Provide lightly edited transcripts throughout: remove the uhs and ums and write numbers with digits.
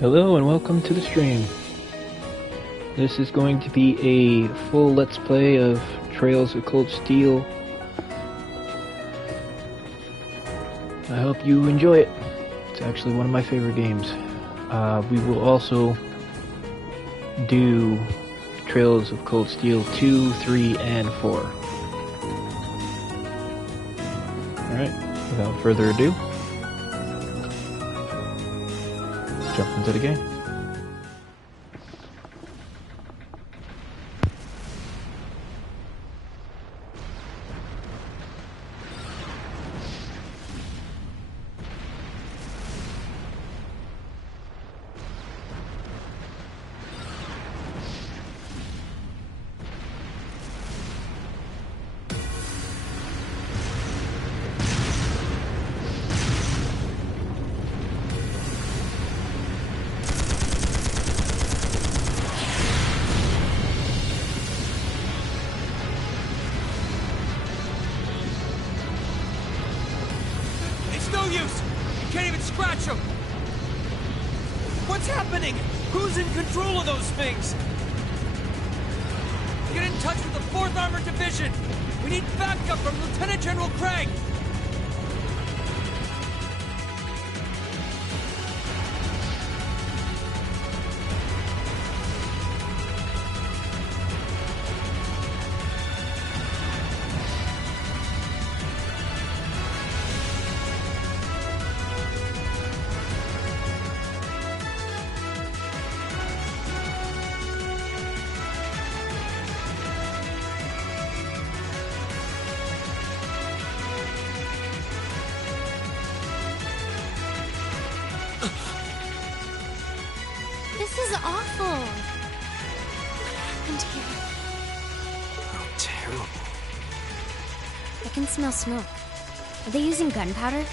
Hello and welcome to the stream. This is going to be a full Let's Play of Trails of Cold Steel. I hope you enjoy it. It's actually one of my favorite games. We will also do Trails of Cold Steel 2, 3, and 4. Alright, without further ado, let's jump into the game. No use! You can't even scratch them! What's happening? Who's in control of those things? Get in touch with the 4th Armored Division! We need backup from Lieutenant General Craig! This is awful. What happened here? Oh, terrible. I can smell smoke. Are they using gunpowder?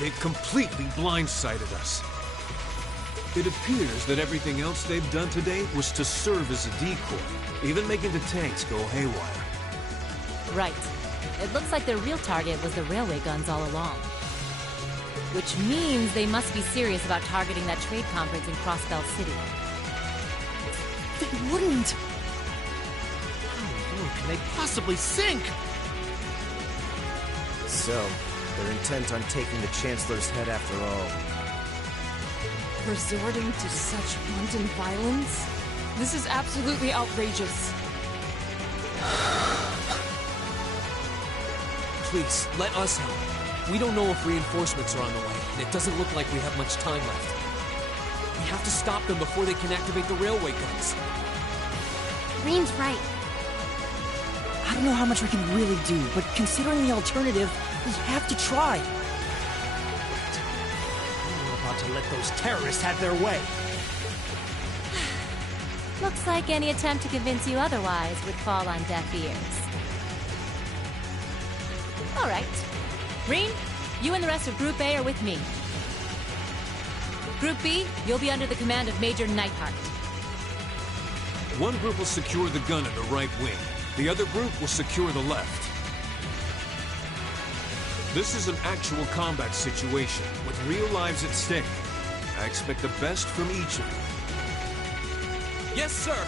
They've completely blindsided us. It appears that everything else they've done today was to serve as a decoy, even making the tanks go haywire. Right. It looks like their real target was the railway guns all along. Which means they must be serious about targeting that trade conference in Crossbell City. They wouldn't! How low can they possibly sink? So, they're intent on taking the Chancellor's head after all. Resorting to such wanton violence? This is absolutely outrageous. Please, let us help. We don't know if reinforcements are on the way, and it doesn't look like we have much time left. We have to stop them before they can activate the railway guns. Green's right. I don't know how much we can really do, but considering the alternative, we have to try. We're about to let those terrorists have their way. Looks like any attempt to convince you otherwise would fall on deaf ears. All right. Green, you and the rest of Group A are with me. Group B, you'll be under the command of Major Neidhart. One group will secure the gun in the right wing. The other group will secure the left. This is an actual combat situation, with real lives at stake. I expect the best from each of you. Yes, sir!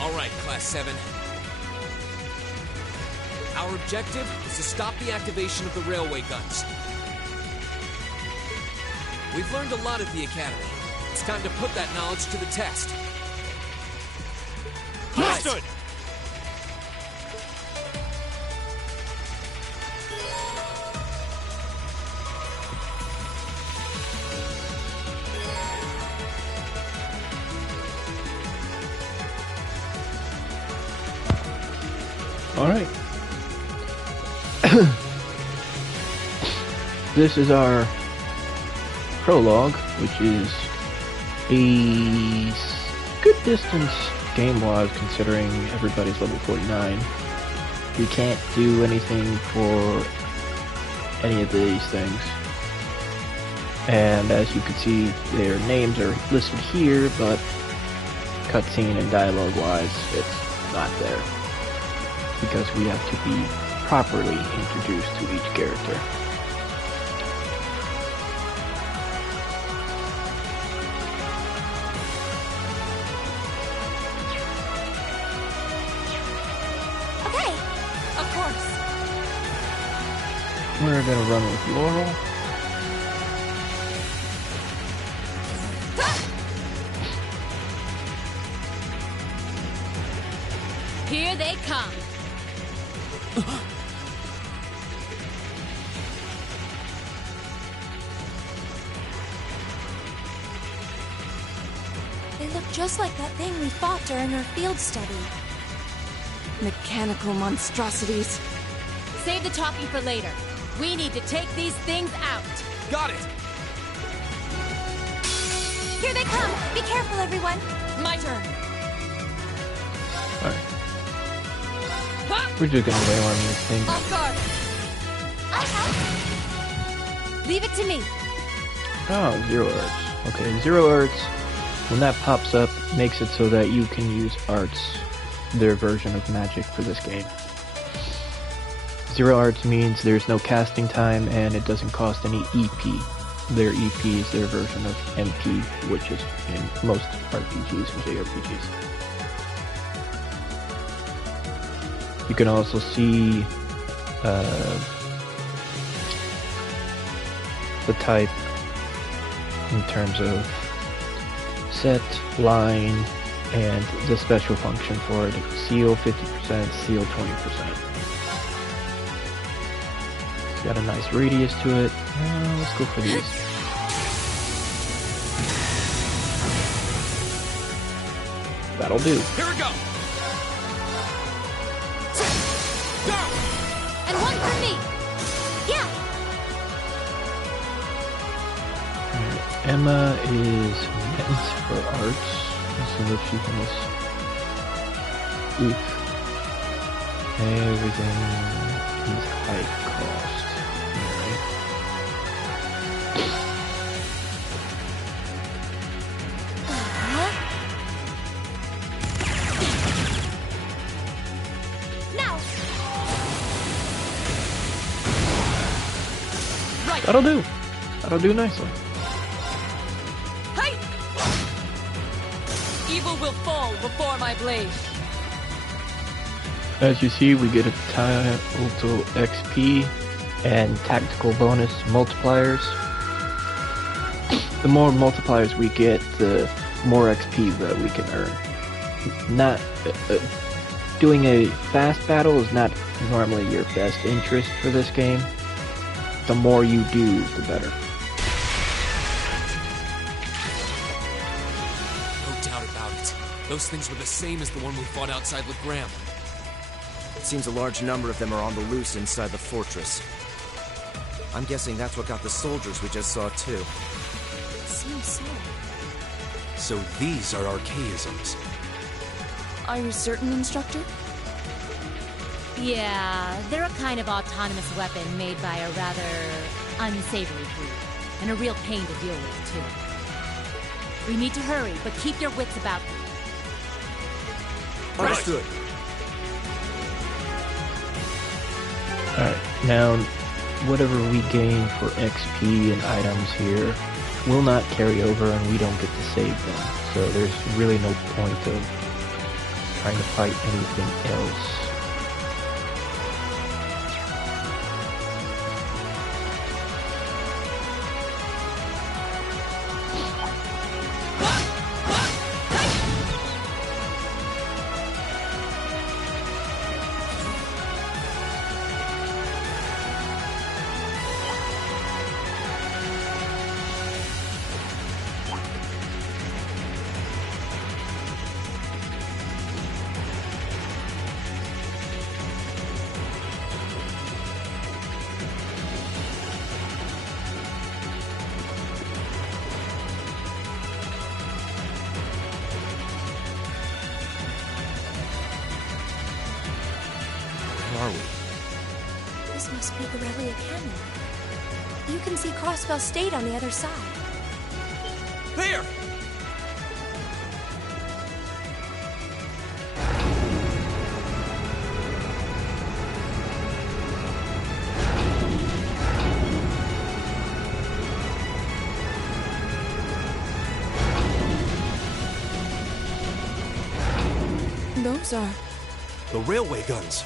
All right, Class 7. Our objective is to stop the activation of the railway guns. We've learned a lot at the Academy. It's time to put that knowledge to the test. Understood! Alright. This is our prologue, which is a good distance game-wise considering everybody's level 49. We can't do anything for any of these things. And as you can see, their names are listed here, but cutscene and dialogue-wise, it's not there. Because we have to be properly introduced to each character. gonna run with Laurel. Here they come. They look just like that thing we fought during our field study. Mechanical monstrosities. Save the talking for later. We need to take these things out. Got it! Here they come! Be careful, everyone! My turn. Alright. We're just gonna wail on these things. Off guard. I'll help! Leave it to me. Oh, 0 arts. Okay, 0 arts, when that pops up, makes it so that you can use arts, their version of magic for this game. 0 arts means there's no casting time and it doesn't cost any EP. Their EP is their version of MP, which is in most RPGs and JRPGs. You can also see the type in terms of set, line, and the special function for it. Seal 50%, seal 20%. It's got a nice radius to it. Let's go for these. That'll do. Here we go! Go! And one for me! Yeah! Emma is meant for arts. Let's see what she can Oof. Everything is high cost. Alright. Now! That'll do. That'll do nicely. Hey! Evil will fall before my blade. As you see, we get a total XP and tactical bonus multipliers. The more multipliers we get, the more XP that we can earn. Not doing a fast battle is not normally your best interest for this game. The more you do, the better. No doubt about it. Those things were the same as the one we fought outside Legram. It seems a large number of them are on the loose inside the fortress. I'm guessing that's what got the soldiers we just saw too. Seems so. So these are archaisms. Are you certain, Instructor? Yeah, they're a kind of autonomous weapon made by a rather unsavory group. And a real pain to deal with, too. We need to hurry, but keep your wits about you. Understood. Alright, now whatever we gain for XP and items here will not carry over and we don't get to save them. So there's really no point of trying to fight anything else. Where are we? This must be Corellia Canyon. You can see Crossbell State on the other side. There! Those are... The railway guns.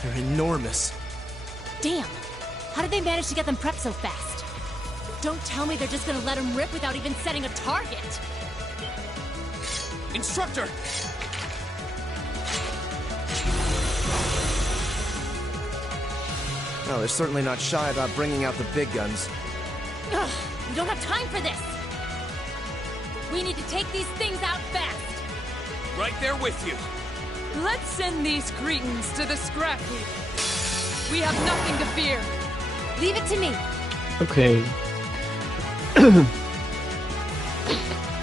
They're enormous. Damn! How did they manage to get them prepped so fast? Don't tell me they're just gonna let them rip without even setting a target! Instructor! No, they're certainly not shy about bringing out the big guns. Ugh, we don't have time for this! We need to take these things out fast! Right there with you. Let's send these cretins to the scrap heap. We have nothing to fear. Leave it to me! Okay.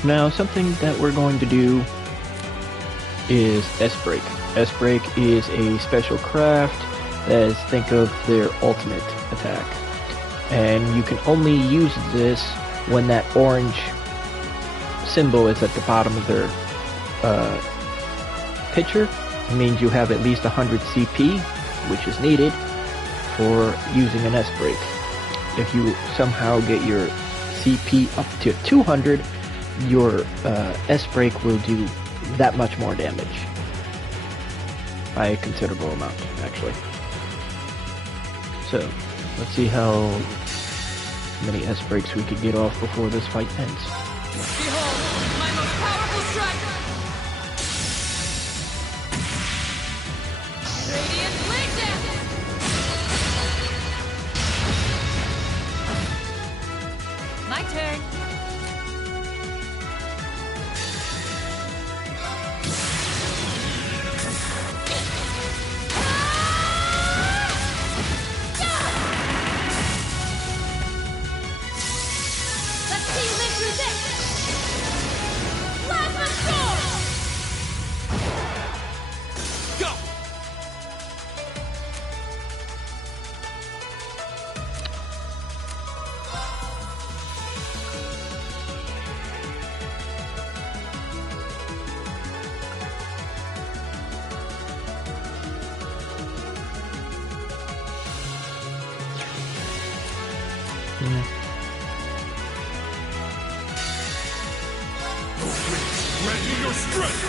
Now, something that we're going to do is S-Break. S-Break is a special craft that is, think of their ultimate attack. And you can only use this when that orange symbol is at the bottom of their picture. It means you have at least 100 CP, which is needed for using an S-Break. If you somehow get your CP up to 200, your S-Break will do that much more damage. By a considerable amount, actually. So, let's see how many S-Breaks we could get off before this fight ends. Behold, my most powerful striker! Radiant Legion! My turn! Let's see you live through this! Plasma Sword! Go! Grant you your strength!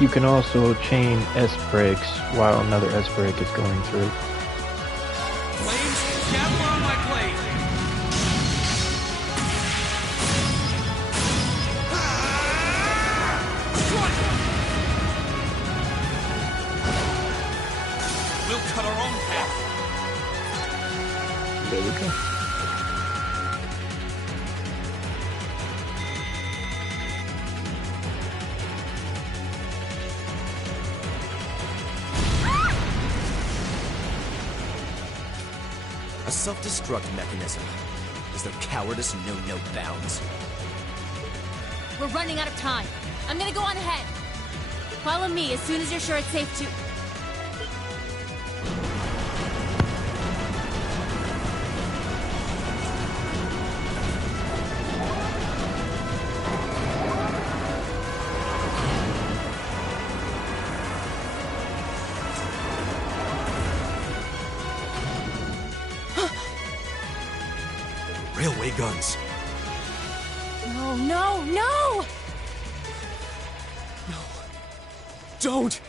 You can also chain S-Breaks while another S-Break is going through. Flames, gather on my blade! We'll cut our own path. There we go. A self-destruct mechanism. Is their cowardice know no bounds? We're running out of time. I'm gonna go on ahead. Follow me as soon as you're sure it's safe to... Railway guns. No, no, no! Don't!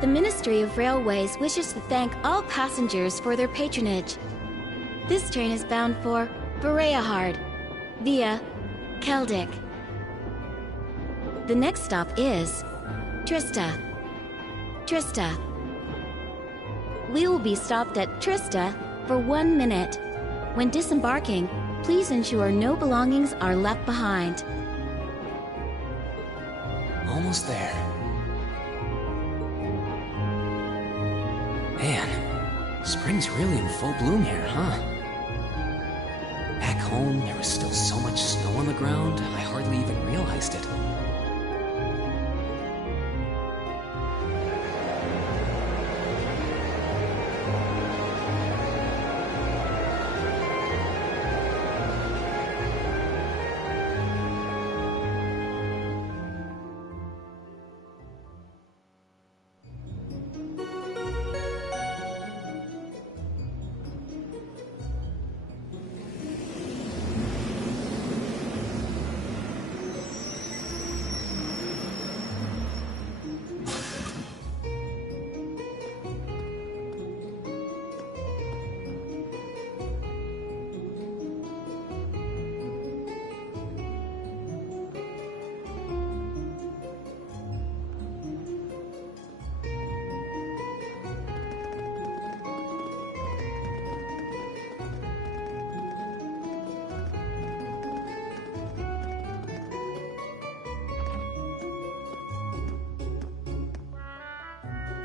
The Ministry of Railways wishes to thank all passengers for their patronage. This train is bound for Bereahard via Keldic. The next stop is Trista. Trista. We will be stopped at Trista for 1 minute. When disembarking, please ensure no belongings are left behind. Almost there. Man, spring's really in full bloom here, huh? Back home, there was still so much snow on the ground, I hardly even realized it.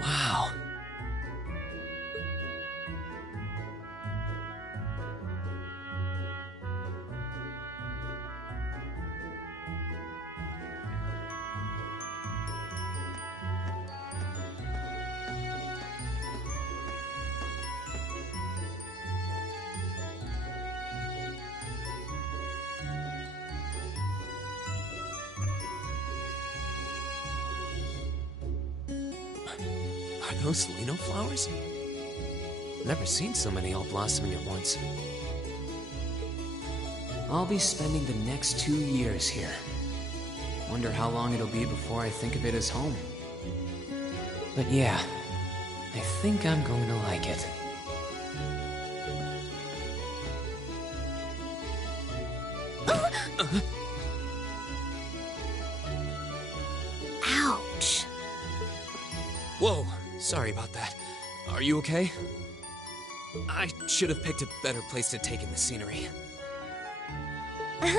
Wow. Are those Lino flowers? Never seen so many all blossoming at once. I'll be spending the next 2 years here. Wonder how long it'll be before I think of it as home. But yeah, I think I'm going to like it. Ouch. Whoa, sorry about that. Are you okay? I should have picked a better place to take in the scenery. Don't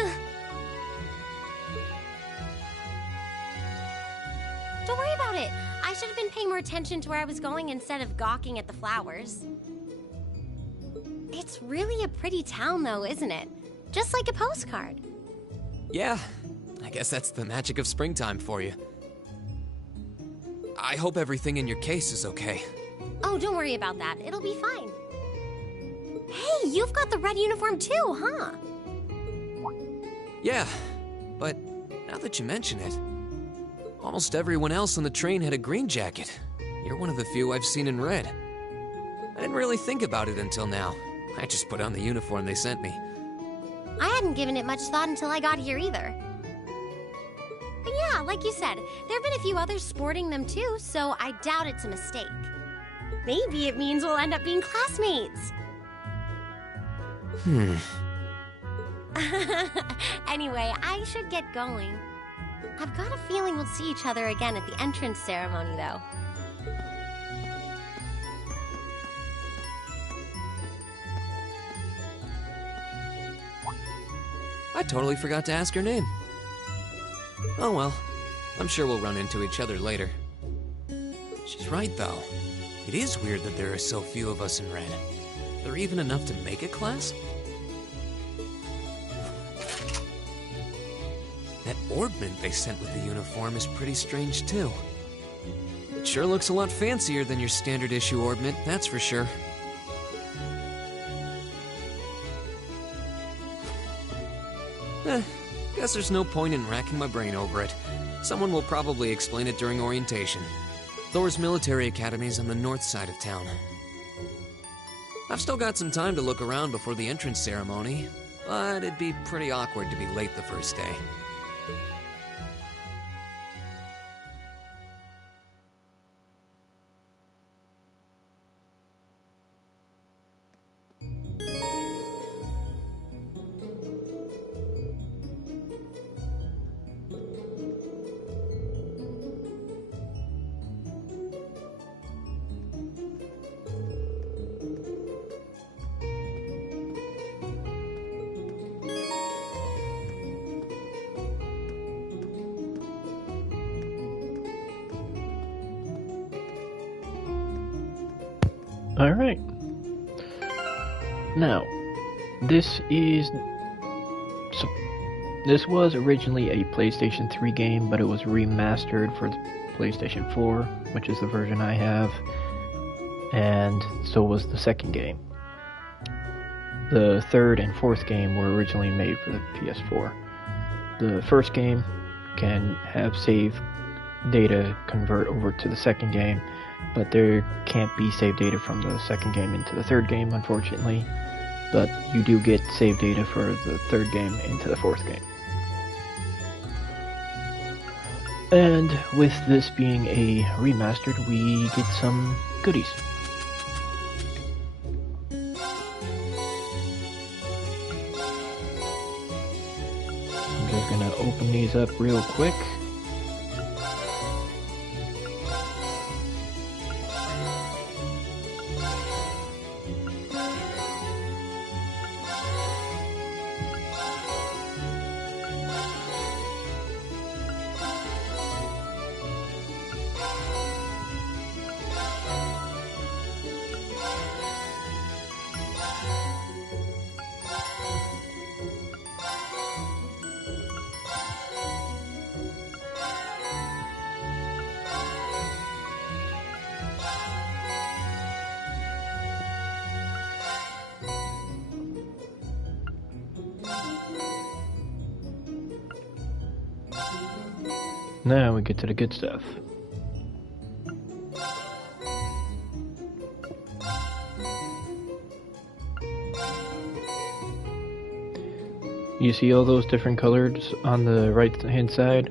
worry about it. I should have been paying more attention to where I was going instead of gawking at the flowers. It's really a pretty town, though, isn't it? Just like a postcard. Yeah, I guess that's the magic of springtime for you. I hope everything in your case is okay. Oh, don't worry about that. It'll be fine. Hey, you've got the red uniform too, huh? Yeah, but now that you mention it, almost everyone else on the train had a green jacket. You're one of the few I've seen in red. I didn't really think about it until now. I just put on the uniform they sent me. I hadn't given it much thought until I got here either. But yeah, like you said, there have been a few others sporting them too, so I doubt it's a mistake. Maybe it means we'll end up being classmates. Anyway, I should get going. I've got a feeling we'll see each other again at the entrance ceremony, though. I totally forgot to ask her name. Oh well, I'm sure we'll run into each other later. She's right, though. It is weird that there are so few of us in red. Are there even enough to make a class? That orbment they sent with the uniform is pretty strange, too. It sure looks a lot fancier than your standard issue orbment, that's for sure. Guess there's no point in racking my brain over it. Someone will probably explain it during orientation. Thor's military academy's on the north side of town. I've still got some time to look around before the entrance ceremony, but it'd be pretty awkward to be late the first day. Alright. Now, this was originally a PlayStation 3 game, but it was remastered for the PlayStation 4, which is the version I have, and so was the second game. The third and fourth game were originally made for the PS4. The first game can have save data convert over to the second game, but there can't be save data from the second game into the third game, unfortunately. But you do get save data for the third game into the fourth game. And with this being a remastered, we get some goodies. I'm just gonna open these up real quick. Now we get to the good stuff. You see all those different colors on the right hand side?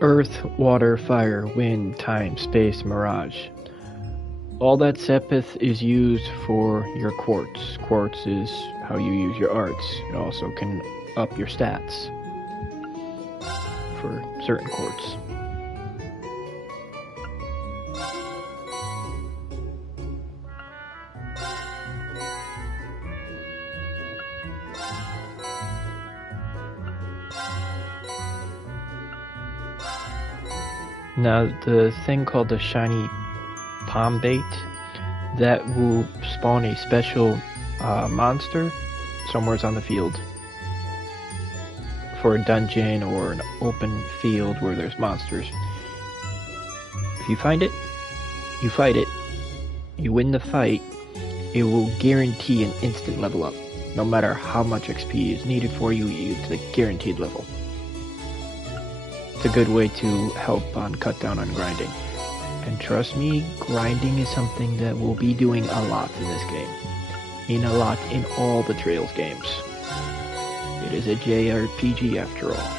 Earth, water, fire, wind, time, space, mirage. All that Sepith is used for your quartz. Quartz is how you use your arts. It also can up your stats for certain quartz. Now the thing called the shiny palm bait, that will spawn a special monster somewhere on the field for a dungeon or an open field where there's monsters. If you find it, you fight it, you win the fight, it will guarantee an instant level up. No matter how much XP is needed for you, you get to the guaranteed level. It's a good way to help cut down on grinding. And trust me, grinding is something that we'll be doing a lot in this game. In all the Trails games. It is a JRPG after all.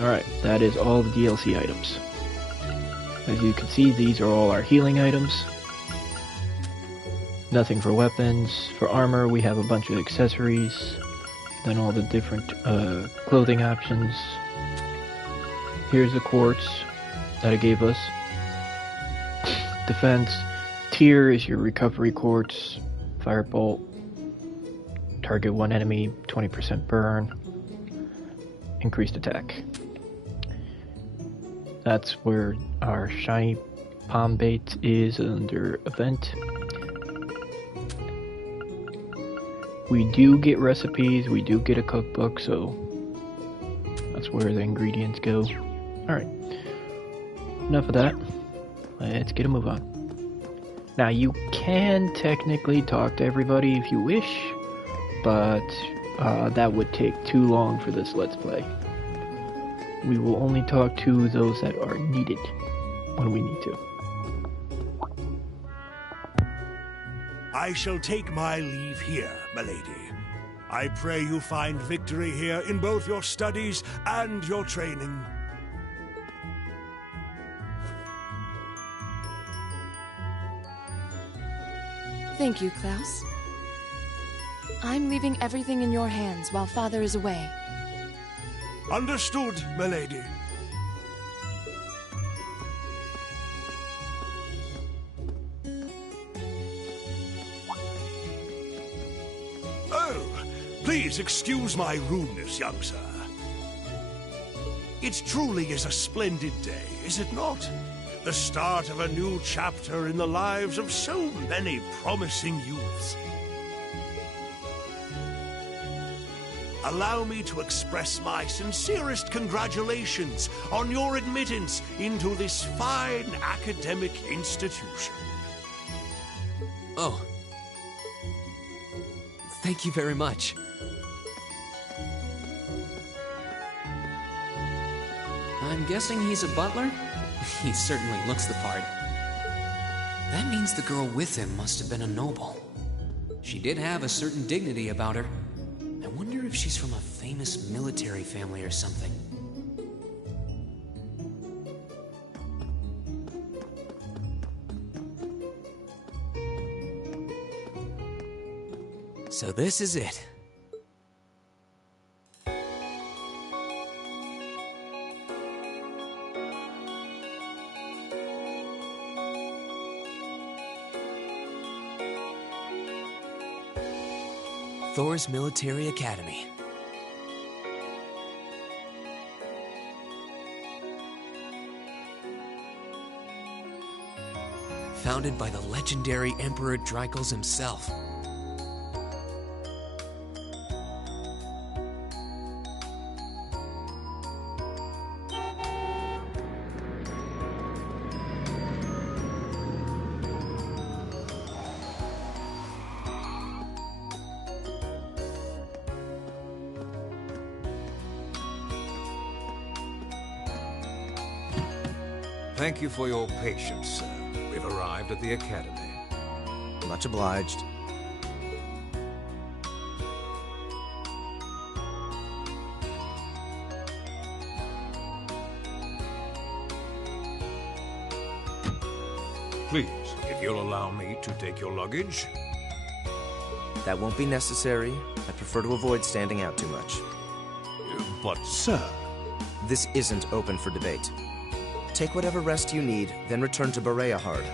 Alright, that is all the DLC items. As you can see, these are all our healing items. Nothing for weapons. For armor, we have a bunch of accessories. Then all the different clothing options. Here's the quartz that it gave us. Defense. Tier is your recovery quartz. Firebolt. Target one enemy, 20% burn. Increased attack. That's where our shiny palm bait is under event. We do get recipes, we do get a cookbook, so that's where the ingredients go. Alright, enough of that. Let's get a move on. Now you can technically talk to everybody if you wish, but that would take too long for this Let's Play. We will only talk to those that are needed when we need to. I shall take my leave here, milady. I pray you find victory here in both your studies and your training. Thank you, Klaus. I'm leaving everything in your hands while Father is away. Understood, milady. Oh, please excuse my rudeness, young sir. It truly is a splendid day, is it not? the start of a new chapter in the lives of so many promising youths. Allow me to express my sincerest congratulations on your admittance into this fine academic institution. Oh. Thank you very much. I'm guessing he's a butler? He certainly looks the part. That means the girl with him must have been a noble. She did have a certain dignity about her. I wonder if she's from a famous military family or something. So this is it. Thor's Military Academy. Founded by the legendary Emperor Dreichels himself. Thank you for your patience, sir. We've arrived at the Academy. Much obliged. Please, if you'll allow me to take your luggage. That won't be necessary. I prefer to avoid standing out too much. But, sir... This isn't open for debate. Take whatever rest you need, then return to Bereahard.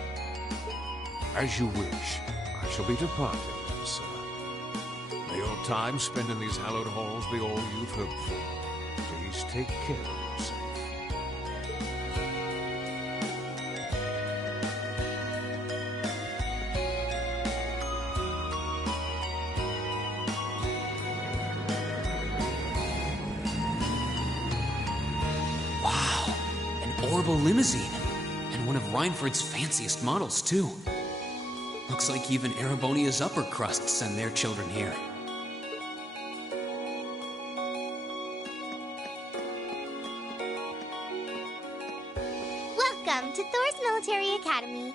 As you wish. I shall be departing then, sir. May your time spent in these hallowed halls be all you've hoped for. Please take care of yourself. Orbital limousine, and one of Reinford's fanciest models, too. Looks like even Erebonia's upper crust send their children here. Welcome to Thor's Military Academy.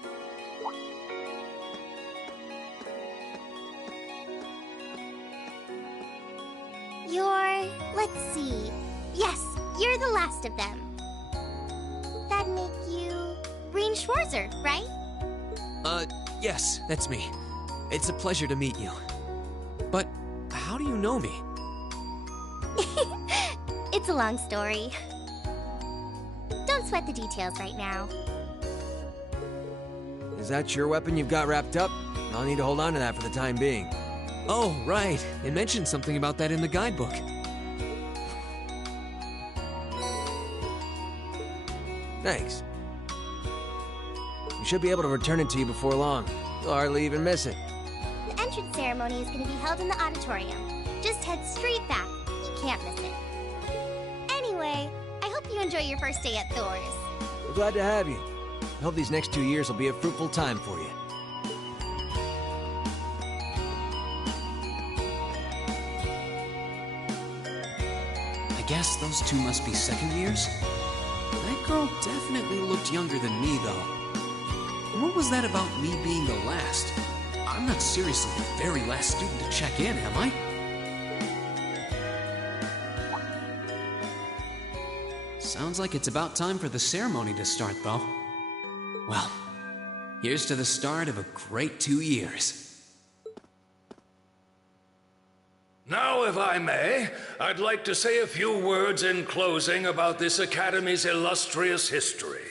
Let's see. Yes, you're the last of them. That'd make you Breen Schwarzer, right? Yes, that's me. It's a pleasure to meet you. But how do you know me? It's a long story. Don't sweat the details right now. Is that your weapon you've got wrapped up? I'll need to hold on to that for the time being. Oh, right. It mentioned something about that in the guidebook. Thanks. We should be able to return it to you before long. You'll hardly even miss it. The entrance ceremony is going to be held in the auditorium. Just head straight back. You can't miss it. Anyway, I hope you enjoy your first day at Thor's. We're glad to have you. I hope these next 2 years will be a fruitful time for you. I guess those two must be second years? That girl definitely looked younger than me, though. What was that about me being the last? I'm not seriously the very last student to check in, am I? Sounds like it's about time for the ceremony to start, though. Well, here's to the start of a great 2 years. Now, if I may, I'd like to say a few words in closing about this Academy's illustrious history.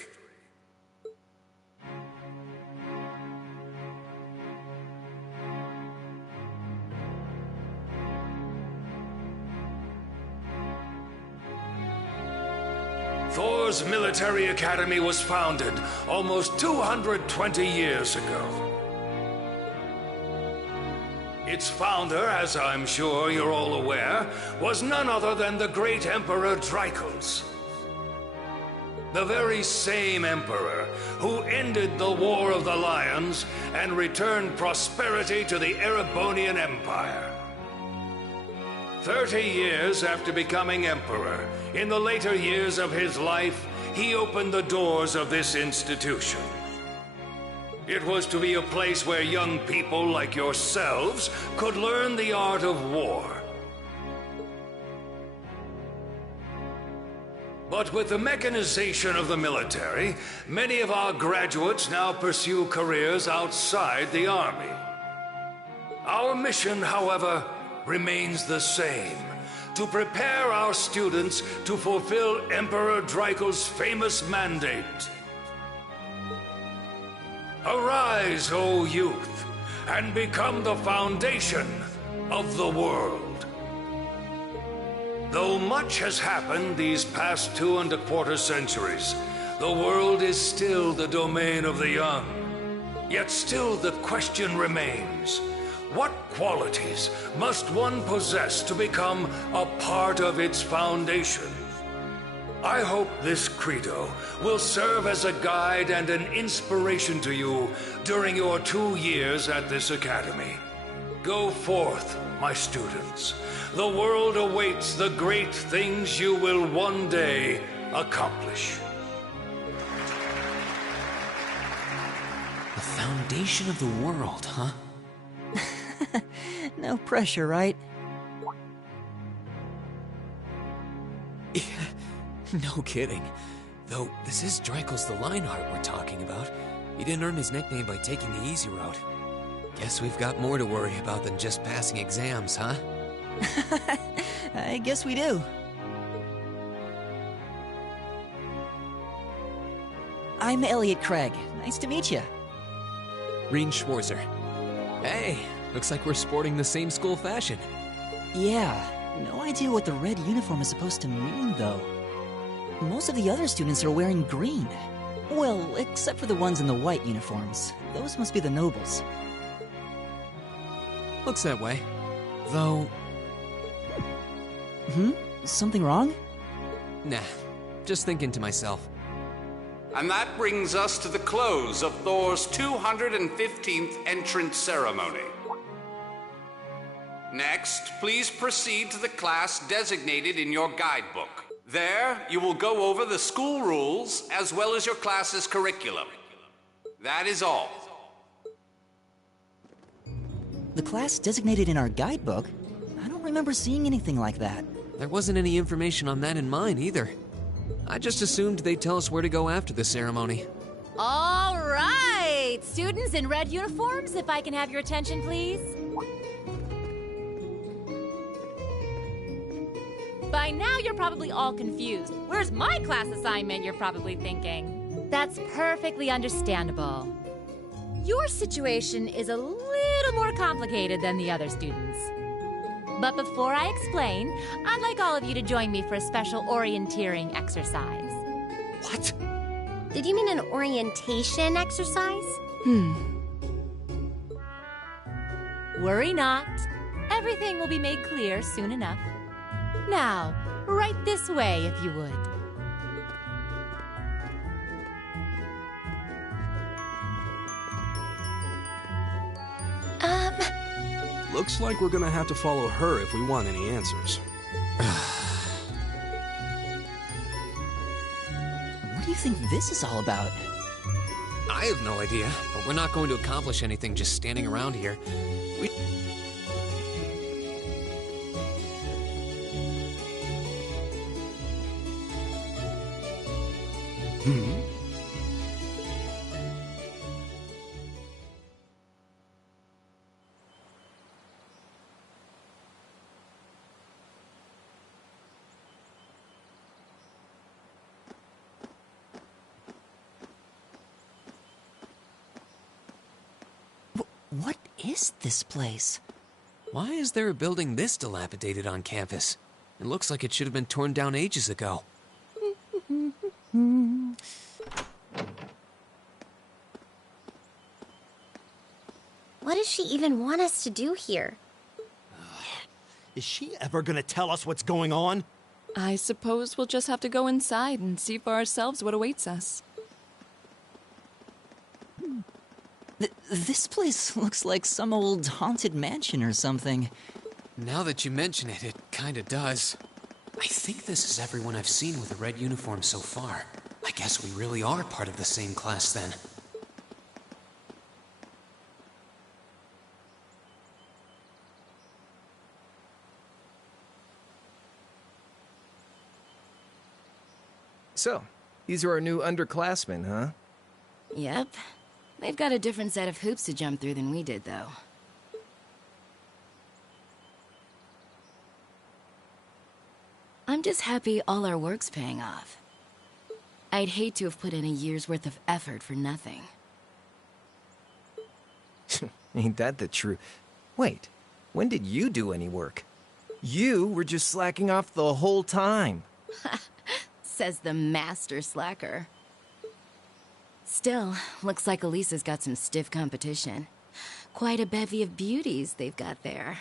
Thor's military academy was founded almost 220 years ago. Its founder, as I'm sure you're all aware, was none other than the great Emperor Dreichels. The very same emperor who ended the War of the Lions and returned prosperity to the Erebonian Empire. 30 years after becoming emperor, in the later years of his life, he opened the doors of this institution. It was to be a place where young people like yourselves could learn the art of war. But with the mechanization of the military, many of our graduates now pursue careers outside the army. Our mission, however, remains the same: to prepare our students to fulfill Emperor Dreichels' famous mandate. Arise, O youth, and become the foundation of the world. Though much has happened these past 2¼ centuries, the world is still the domain of the young. Yet still the question remains: what qualities must one possess to become a part of its foundation? I hope this credo will serve as a guide and an inspiration to you during your 2 years at this academy. Go forth, my students. The world awaits the great things you will one day accomplish. The foundation of the world, huh? No pressure, right? No kidding. Though, this is Dreichels the Lionheart we're talking about. He didn't earn his nickname by taking the easy route. Guess we've got more to worry about than just passing exams, huh? I guess we do. I'm Elliot Craig. Nice to meet you. Rean Schwarzer. Hey, looks like we're sporting the same school fashion. Yeah, no idea what the red uniform is supposed to mean, though. Most of the other students are wearing green. Well, except for the ones in the white uniforms. Those must be the nobles. Looks that way. Though... Something wrong? Nah, just thinking to myself. And that brings us to the close of Thor's 215th entrance ceremony. Next, please proceed to the class designated in your guidebook. There, you will go over the school rules as well as your class's curriculum. That is all. The class designated in our guidebook? I don't remember seeing anything like that. There wasn't any information on that in mine either. I just assumed they'd tell us where to go after the ceremony. All right! Students in red uniforms, if I can have your attention, please. By now, you're probably all confused. Where's my class assignment, you're probably thinking. That's perfectly understandable. Your situation is a little more complicated than the other students. But before I explain, I'd like all of you to join me for a special orienteering exercise. What? Did you mean an orientation exercise? Worry not. Everything will be made clear soon enough. Now, right this way, if you would. Looks like we're gonna have to follow her if we want any answers. What do you think this is all about? I have no idea, but we're not going to accomplish anything just standing around here. What is this place? Why is there a building this dilapidated on campus? It looks like it should have been torn down ages ago. What does she even want us to do here? Is she ever gonna tell us what's going on? I suppose we'll just have to go inside and see for ourselves what awaits us. This place looks like some old haunted mansion or something. Now that you mention it, it kinda does. I think this is everyone I've seen with a red uniform so far. I guess we really are part of the same class then. So, these are our new underclassmen, huh? Yep. They've got a different set of hoops to jump through than we did, though. I'm just happy all our work's paying off. I'd hate to have put in a year's worth of effort for nothing. Ain't that the truth? Wait, when did you do any work? You were just slacking off the whole time. Says the master slacker. Still, looks like Elisa's got some stiff competition. Quite a bevy of beauties they've got there.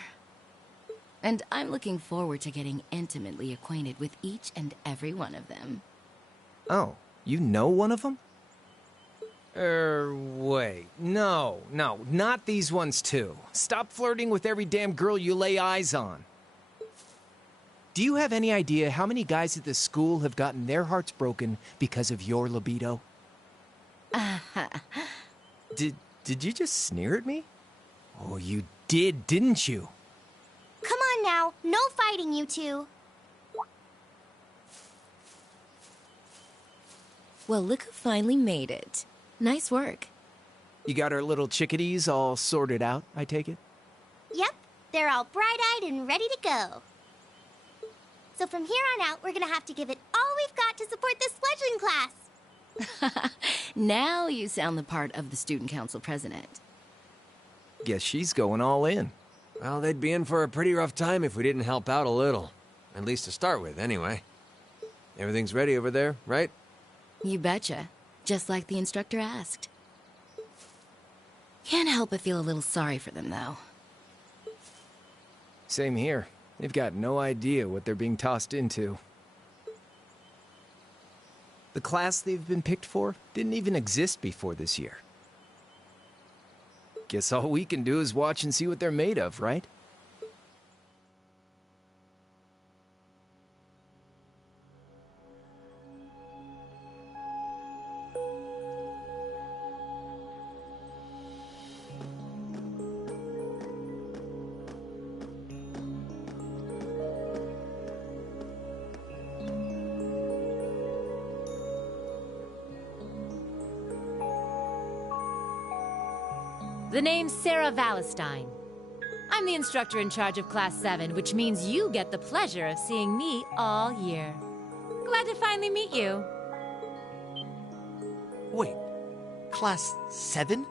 And I'm looking forward to getting intimately acquainted with each and every one of them. Oh, you know one of them? Wait. No, not these ones too. Stop flirting with every damn girl you lay eyes on. Do you have any idea how many guys at this school have gotten their hearts broken because of your libido? Did you just sneer at me? Oh, you did, didn't you? Come on now, no fighting, you two. Well, look who finally made it. Nice work. You got our little chickadees all sorted out, I take it? Yep, they're all bright-eyed and ready to go. So from here on out, we're gonna have to give it all we've got to support this fledgling class. Now you sound the part of the student council president. Guess she's going all in. Well, they'd be in for a pretty rough time if we didn't help out a little. At least to start with, anyway. Everything's ready over there, right? You betcha. Just like the instructor asked. Can't help but feel a little sorry for them, though. Same here. They've got no idea what they're being tossed into. The class they've been picked for didn't even exist before this year. Guess all we can do is watch and see what they're made of, right? The name's Sarah Valestine. I'm the instructor in charge of Class 7, which means you get the pleasure of seeing me all year. Glad to finally meet you. Wait, Class 7?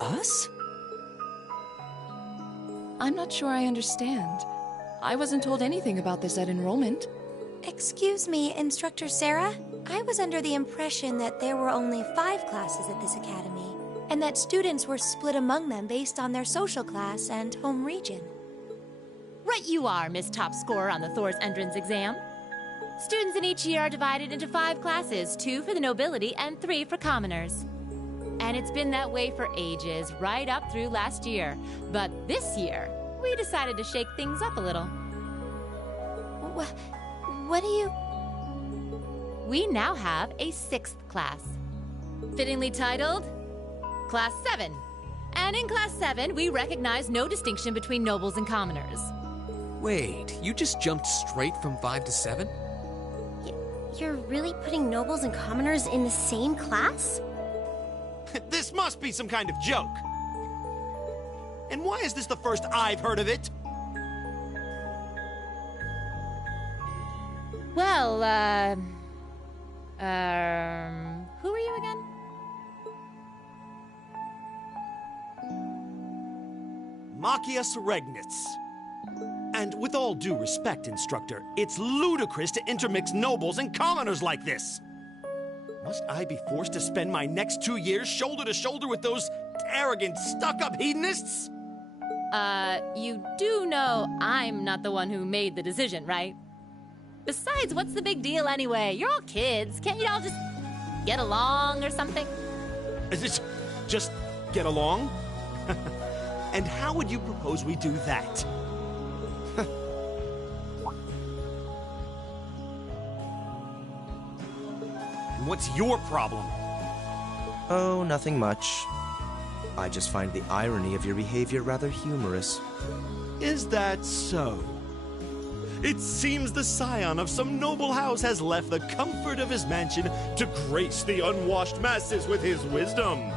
Us? I'm not sure I understand. I wasn't told anything about this at enrollment. Excuse me, Instructor Sarah? I was under the impression that there were only 5 classes at this academy, and that students were split among them based on their social class and home region. Right you are, Miss Top Scorer on the Thor's entrance exam. Students in each year are divided into 5 classes, 2 for the nobility and 3 for commoners. And it's been that way for ages, right up through last year. But this year, we decided to shake things up a little. What do you... We now have a 6th class. Fittingly titled, Class 7. And in Class 7, we recognize no distinction between nobles and commoners. Wait, you just jumped straight from 5 to 7? You're really putting nobles and commoners in the same class? This must be some kind of joke. And why is this the first I've heard of it? Well, who are you again? Machias Regnitz. And with all due respect, Instructor, it's ludicrous to intermix nobles and commoners like this. Must I be forced to spend my next 2 years shoulder to shoulder with those arrogant, stuck-up hedonists? You do know I'm not the one who made the decision, right? Besides, what's the big deal anyway? You're all kids. Can't you all just get along or something? Just get along? And how would you propose we do that? What's your problem? Oh, nothing much. I just find the irony of your behavior rather humorous. Is that so? It seems the scion of some noble house has left the comfort of his mansion to grace the unwashed masses with his wisdom.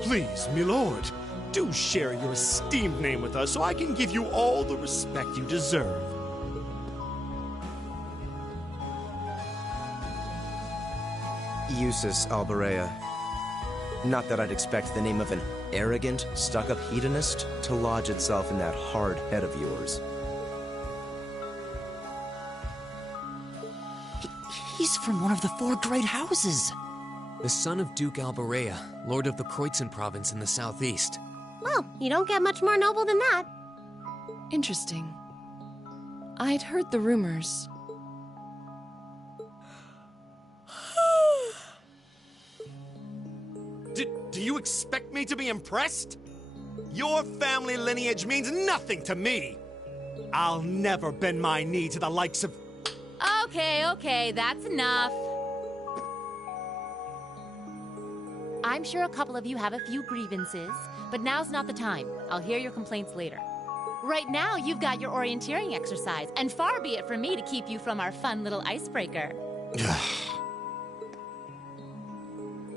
Please, milord, do share your esteemed name with us so I can give you all the respect you deserve. Eustace Alberea. Not that I'd expect the name of an arrogant, stuck-up hedonist to lodge itself in that hard head of yours. He's from one of the 4 great houses. The son of Duke Alberea, Lord of the Kreutzen province in the southeast. Well, you don't get much more noble than that. Interesting. I'd heard the rumors. Do you expect me to be impressed? Your family lineage means nothing to me. I'll never bend my knee to the likes of... Okay, that's enough. I'm sure a couple of you have a few grievances, but now's not the time. I'll hear your complaints later. Right now, you've got your orienteering exercise, and far be it from me to keep you from our fun little icebreaker.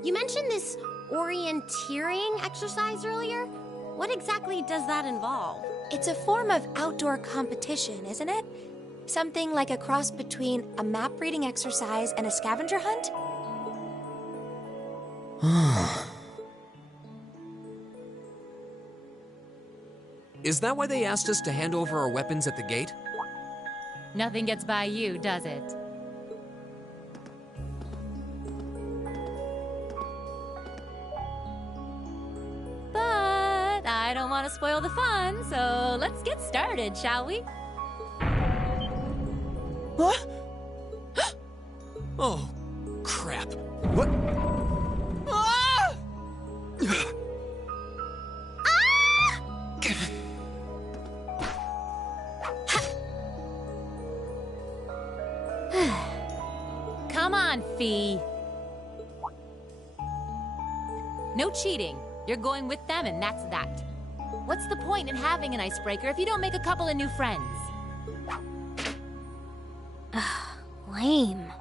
You mentioned this orienteering exercise earlier? What exactly does that involve? It's a form of outdoor competition, isn't it? Something like a cross between a map-reading exercise and a scavenger hunt? Is that why they asked us to hand over our weapons at the gate? Nothing gets by you, does it? But I don't want to spoil the fun, so let's get started, shall we? What? Oh, crap. What? Ah! Come on, Fee. No cheating. You're going with them, and that's that. What's the point in having an icebreaker if you don't make a couple of new friends? Lame.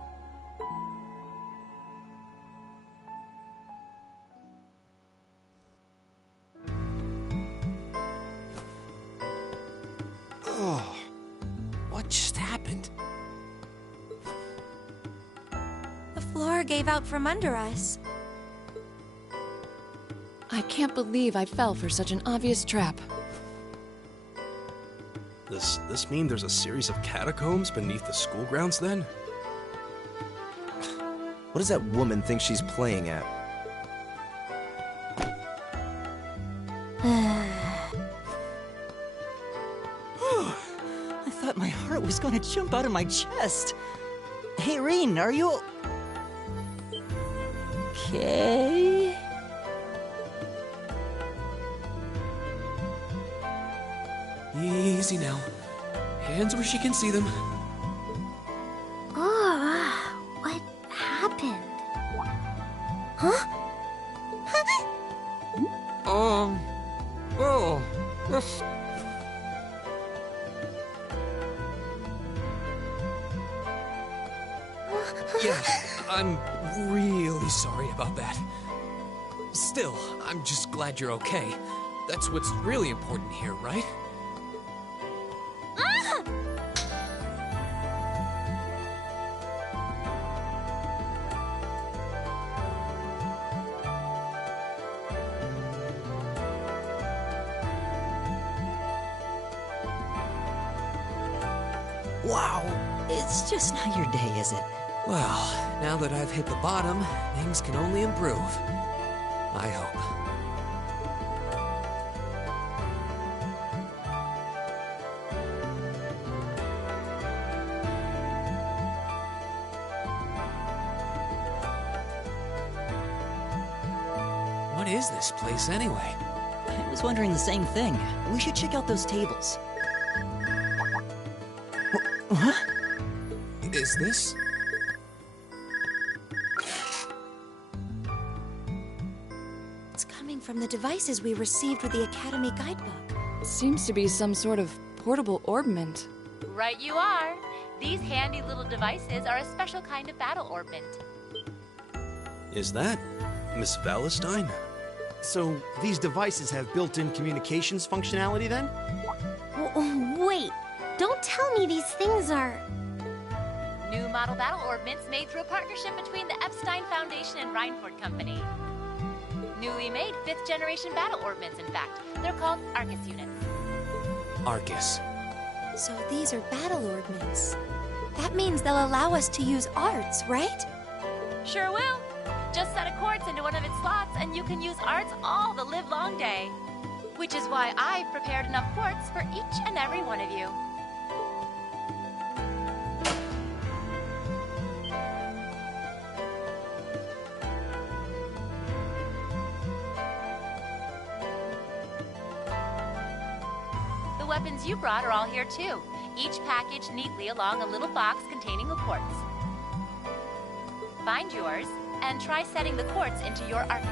Oh, what just happened? The floor gave out from under us. I can't believe I fell for such an obvious trap. Does this mean there's a series of catacombs beneath the school grounds then? What does that woman think she's playing at? I thought my heart was going to jump out of my chest. Hey, Rean, are you... okay? Easy now. Hands where she can see them. What happened? Huh? Yeah, I'm really sorry about that. Still, I'm just glad you're okay. That's what's really important here, right? Wow, it's just not your day, is it? Well, now that I've hit the bottom, things can only improve. I hope. What is this place anyway? I was wondering the same thing. We should check out those tables. Huh? Is this? It's coming from the devices we received with the Academy guidebook. Seems to be some sort of portable orbment. Right you are. These handy little devices are a special kind of battle orbment. Is that Miss Valentine? So, these devices have built-in communications functionality then? Wait, don't tell me these things are... New model battle orbments made through a partnership between the Epstein Foundation and Reinford Company. Newly made 5th generation battle orbments, in fact. They're called Arcus units. Arcus. So these are battle orbments. That means they'll allow us to use arts, right? Sure will. Just set a quartz into one of its slots and you can use arts all the livelong day. Which is why I've prepared enough quartz for each and every one of you. The weapons you brought are all here too, each packaged neatly along a little box containing a quartz. Find yours, and try setting the quartz into your Arcus.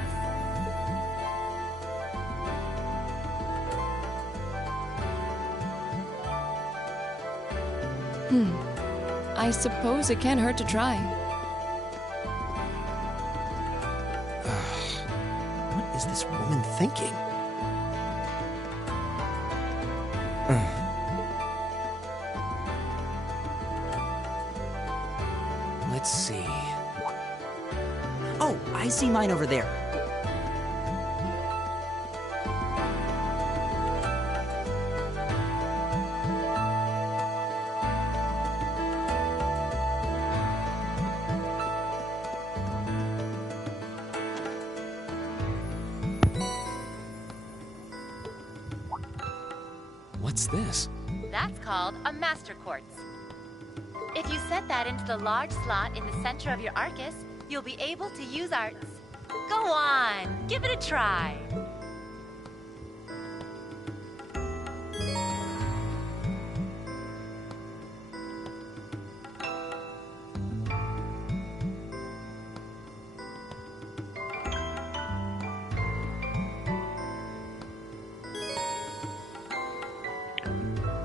I suppose it can't hurt to try. What is this woman thinking? Let's see. Oh, I see mine over there. What's this? That's called a Master Quartz. If you set that into the large slot in the center of your Arcus, you'll be able to use arts. Go on, give it a try.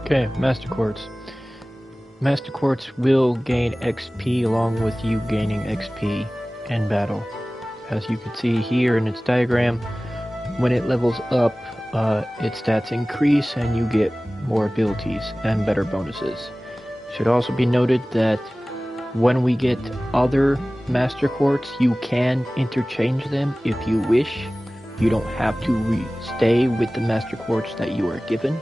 Okay, Master Quartz. Master Quartz will gain XP along with you gaining XP in battle. As you can see here in its diagram, when it levels up, its stats increase and you get more abilities and better bonuses. Should also be noted that when we get other Master Quartz, you can interchange them if you wish. You don't have to stay with the Master Quartz that you are given.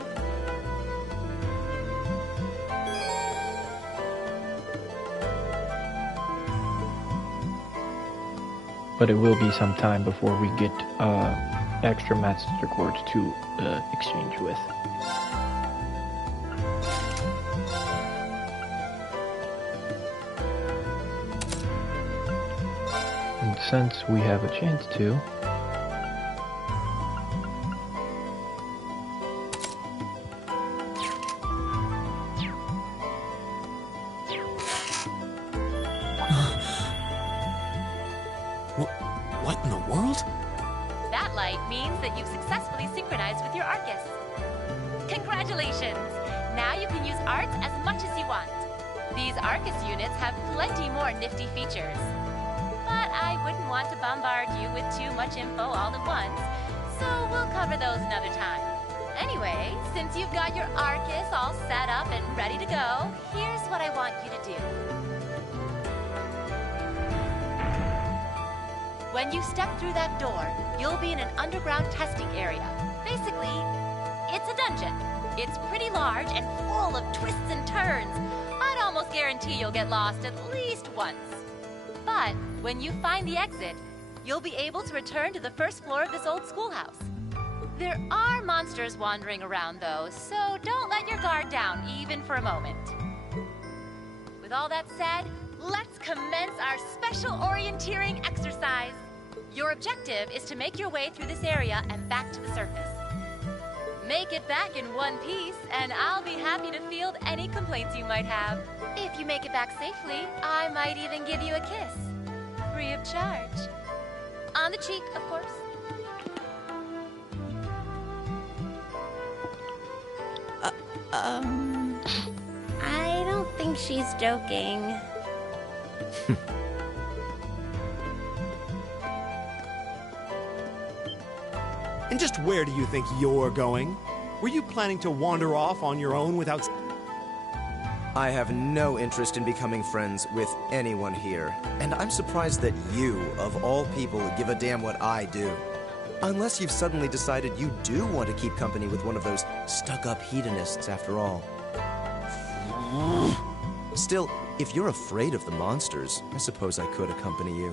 But it will be some time before we get extra Master Quartz to exchange with. And since we have a chance to, What in the world? That light means that you've successfully synchronized with your Arcus. Congratulations! Now you can use arts as much as you want. These Arcus units have plenty more nifty features. But I wouldn't want to bombard you with too much info all at once, so we'll cover those another time. Anyway, since you've got your Arcus all set up and ready to go, here's what I want you to do. When you step through that door, you'll be in an underground testing area. Basically, it's a dungeon. It's pretty large and full of twists and turns. I'd almost guarantee you'll get lost at least once. But when you find the exit, you'll be able to return to the first floor of this old schoolhouse. There are monsters wandering around, though, so don't let your guard down, even for a moment. With all that said, let's commence our special orienteering exercise. Your objective is to make your way through this area and back to the surface. Make it back in one piece, and I'll be happy to field any complaints you might have. If you make it back safely, I might even give you a kiss. Free of charge. On the cheek, of course. I don't think she's joking. And just where do you think you're going? Were you planning to wander off on your own without... I have no interest in becoming friends with anyone here, and I'm surprised that you, of all people, give a damn what I do. Unless you've suddenly decided you do want to keep company with one of those stuck-up hedonists after all. Still, if you're afraid of the monsters, I suppose I could accompany you.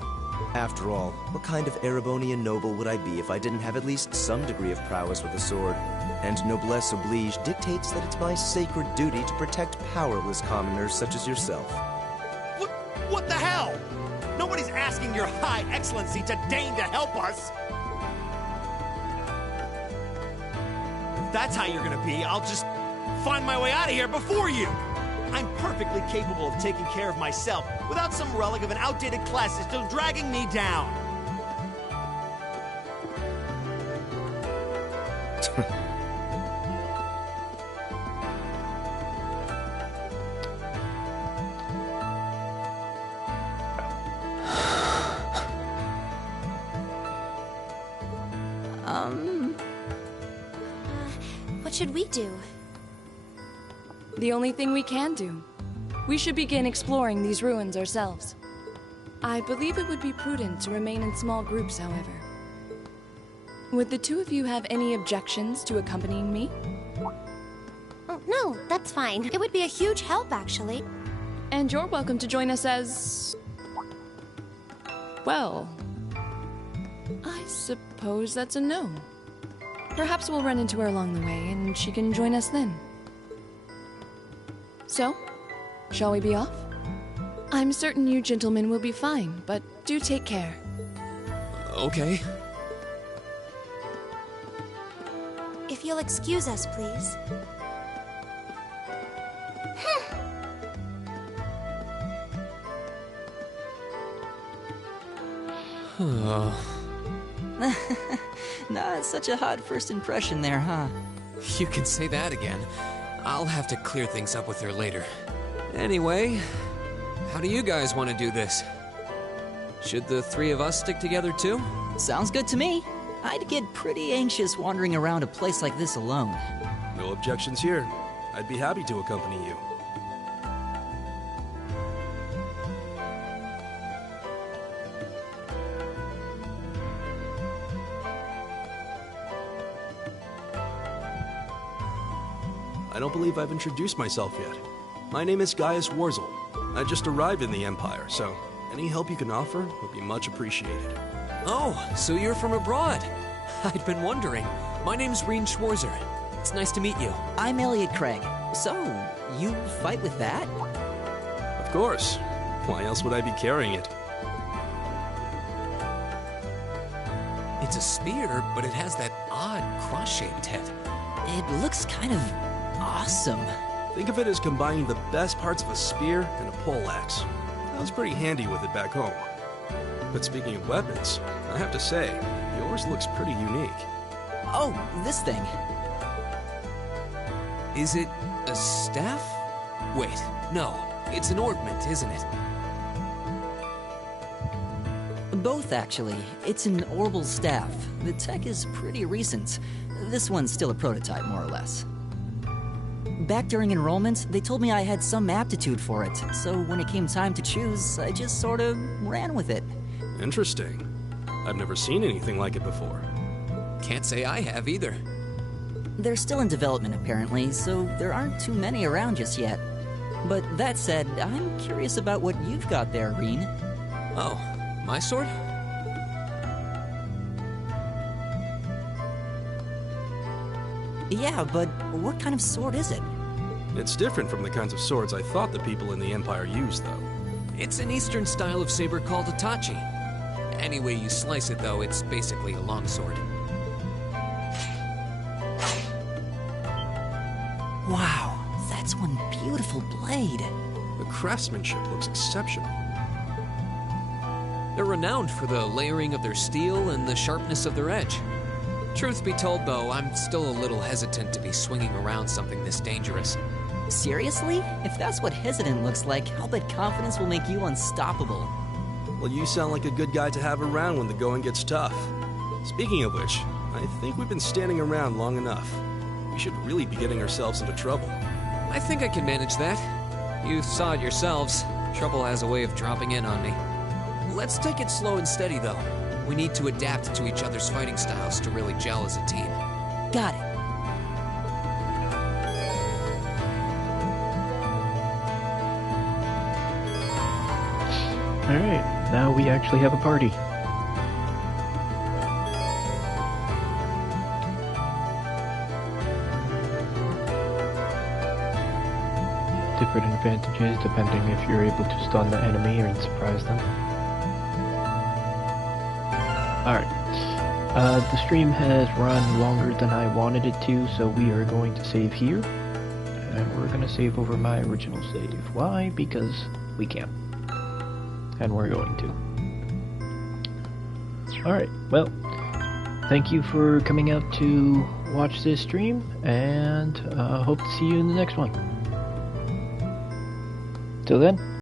After all, what kind of Erebonian noble would I be if I didn't have at least some degree of prowess with a sword? And noblesse oblige dictates that it's my sacred duty to protect powerless commoners such as yourself. What the hell? Nobody's asking your High Excellency to deign to help us! If that's how you're gonna be, I'll just find my way out of here before you! I'm perfectly capable of taking care of myself without some relic of an outdated class system dragging me down. What should we do? The only thing we can do. We should begin exploring these ruins ourselves. I believe it would be prudent to remain in small groups, however. Would the two of you have any objections to accompanying me? Oh, no, that's fine. It would be a huge help, actually. And you're welcome to join us as... well... I suppose that's a no. Perhaps we'll run into her along the way, and she can join us then. So, shall we be off? I'm certain you gentlemen will be fine, but do take care. Okay. If you'll excuse us, please. Not such a hot first impression there, huh? You can say that again. I'll have to clear things up with her later. Anyway, how do you guys want to do this? Should the three of us stick together too? Sounds good to me. I'd get pretty anxious wandering around a place like this alone. No objections here. I'd be happy to accompany you. I don't believe I've introduced myself yet. My name is Gaius Warzel. I just arrived in the Empire, so any help you can offer would be much appreciated. Oh, so you're from abroad. I'd been wondering. My name's Rean Schwarzer. It's nice to meet you. I'm Elliot Craig. So, you fight with that? Of course. Why else would I be carrying it? It's a spear, but it has that odd cross-shaped head. It looks kind of awesome. Think of it as combining the best parts of a spear and a poleaxe. I was pretty handy with it back home. But speaking of weapons, I have to say, yours looks pretty unique. Oh, this thing. Is it a staff? Wait, no. It's an ornament, isn't it? Both, actually. It's an Orbal staff. The tech is pretty recent. This one's still a prototype, more or less. Back during enrollment, they told me I had some aptitude for it, so when it came time to choose, I just sort of ran with it. Interesting. I've never seen anything like it before. Can't say I have either. They're still in development, apparently, so there aren't too many around just yet. But that said, I'm curious about what you've got there, Rean. Oh, my sword? Yeah, but what kind of sword is it? It's different from the kinds of swords I thought the people in the Empire used, though. It's an eastern style of saber called Itachi. Any way you slice it, though, it's basically a longsword. Wow, that's one beautiful blade. The craftsmanship looks exceptional. They're renowned for the layering of their steel and the sharpness of their edge. Truth be told, though, I'm still a little hesitant to be swinging around something this dangerous. Seriously? If that's what hesitant looks like, I'll bet confidence will make you unstoppable. Well, you sound like a good guy to have around when the going gets tough. Speaking of which, I think we've been standing around long enough. We should really be getting ourselves into trouble. I think I can manage that. You saw it yourselves. Trouble has a way of dropping in on me. Let's take it slow and steady, though. We need to adapt to each other's fighting styles to really gel as a team. Got it. Alright, now we actually have a party. Different advantages depending if you're able to stun the enemy or surprise them. Alright, the stream has run longer than I wanted it to, so we are going to save here. And we're going to save over my original save. Why? Because we can. And we're going to. Alright, well, thank you for coming out to watch this stream, and hope to see you in the next one. Till then.